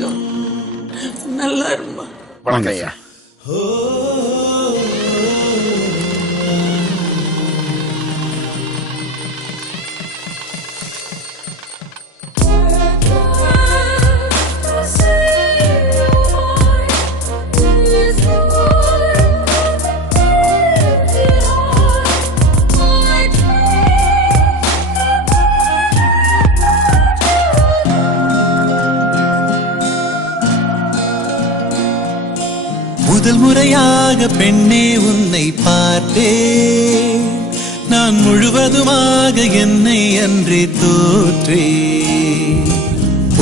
தங்கம், நல்லா இருமா. வணக்கம் ஐயா. முதல் முறையாக பெண்ணே உன்னை பார்த்தேன், நான் முழுவதுமாக என்னை அன்றே தோற்றேன்.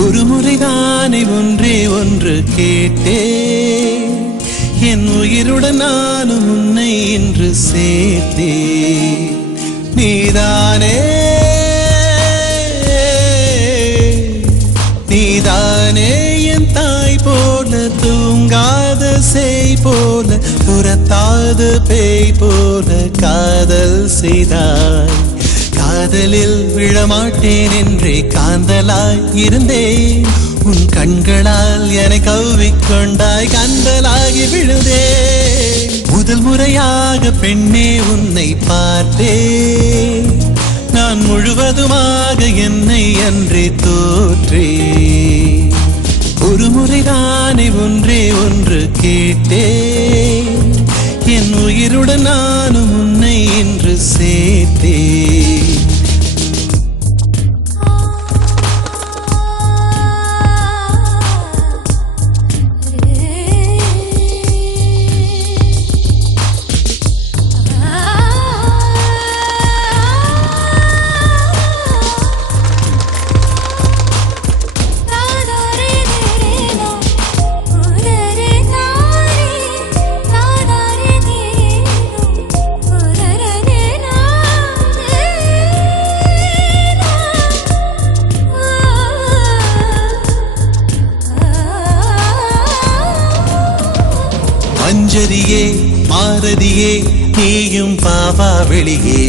ஒரு முறைதானே ஒன்றே ஒன்று கேட்டேன், என் உயிருடன் நானும் உன்னை இன்று சேர்த்தேன். நீதானே நீதானே என் தாய் போல, தூங்காத சேய் போல, புறத்தாத பேய் போல காதல் செய்தாய். காதலில் விழமாட்டேன் என்றே காந்தலாய் இருந்தேன், உன் கண்களால் என்னை கவ்விக்கொண்டாய், கந்தலாகி விழுந்தேன். முதல் முறையாக பெண்ணே உன்னை பார்த்தேன், நான் முழுவதுமாக என்னை அன்றே தோற்றேன். ஒரு முறைதானே ஒன்றே ஒன்று கேட்டேன், என் உயிருடன் நானும் உன்னை இன்று சேர்த்தேன். மஞ்சரியே மாரதியே நீயும் பாவா வெளியே,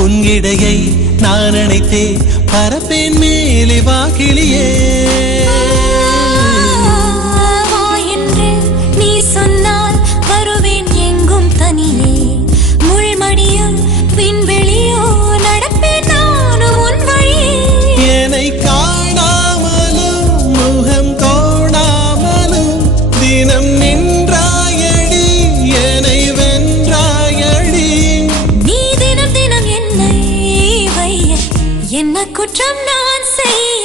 உன் இடையை நான் அணைத்தே பரப்பேன் மேலே வாக்கிலியே. என்று நீ சொன்னால் வருவேன் எங்கும் தனியே, முள்மடியும் விண்வெளியோ நடப்பேன் நானும் உன் வழியே. என்னை காணாமலும் முகம் கோணாமலும் தினம் நின்றாயடி, என்னை வென்றாயடி. நீ தினம் தினம் என்னை வைய, என்ன குற்றம் நான் செய்ய.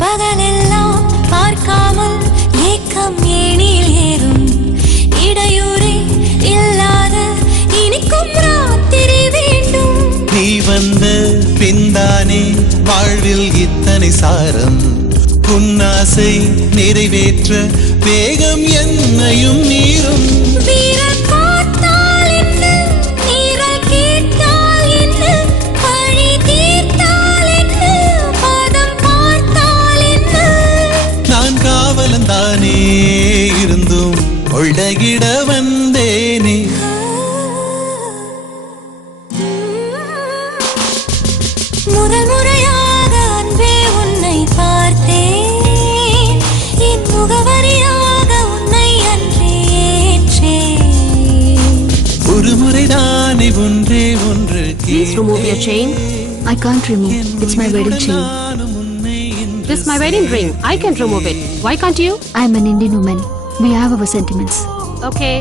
பகலெல்லாம் பார்க்காமல் ஏக்கம் ஏனில் ஏறும், இடையூறே இல்லாத இனிக்கும் ராத்திரி வேண்டும். நீ வந்த பின்தானே வாழ்வில் இத்தனை சாரம், உன்னாசை நிறைவேற்ற வேகம் என்னையும் மீறும். வீரர் பார்த்தால் என்ன, நீரல் கேட்டால் என்ன, பழி தீர்த்தால் என்ன, பதம் பார்த்தால் என்ன. நான் காவலந்தானே இருந்தும் கொள்ளகிட வந்தேனே. முதல் முறையாக அன்பே உன்னை பார்த்தேன், என் முகவரியாக உன்னை அன்றே ஏற்றேன். ஒரு முறைதானே ஒன்றே ஒன்று Please remove your chain. I can't remove. It's my wedding chain. This is my wedding ring. I can remove it. Why can't you? I'm an Indian woman. We have our sentiments. Okay.